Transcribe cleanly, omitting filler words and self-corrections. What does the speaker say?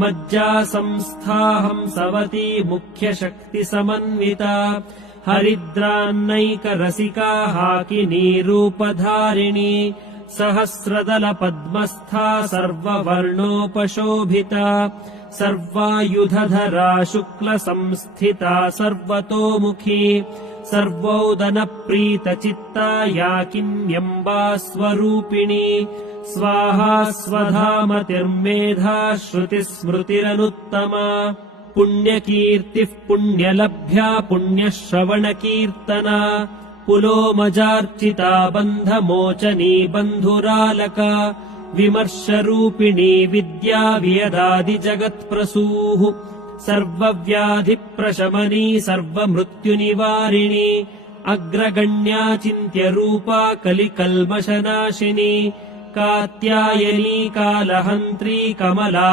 मज्जा संस्थाहंसवती मुख्यशक्तिसमन्विता हरिद्रान्नैकरसिका हाकिनीरूपधारिणी सहस्रदलपद्मस्था सर्ववर्णोपशोभिता सर्वायुधधरा शुक्लसंस्थिता सर्वतोमुखी सर्वोदनप्रीतचित्ता या किन्यम्बा स्वरूपिणी स्वाहा स्वधामतिर्मेधा श्रुतिस्मृतिरनुत्तमा पुण्यकीर्तिः पुण्यलभ्या पुण्यश्रवणकीर्तना पुलोमजार्चिता बन्धमोचनी बन्धुरालका विमर्शरूपिणी विद्या वियदादिजगत्प्रसूः सर्वव्याधिप्रशमनी सर्वमृत्युनिवारिणी अग्रगण्या चिन्त्यरूपा कलिकल्मषनाशिनी कात्यायनी कालहन्त्री कमला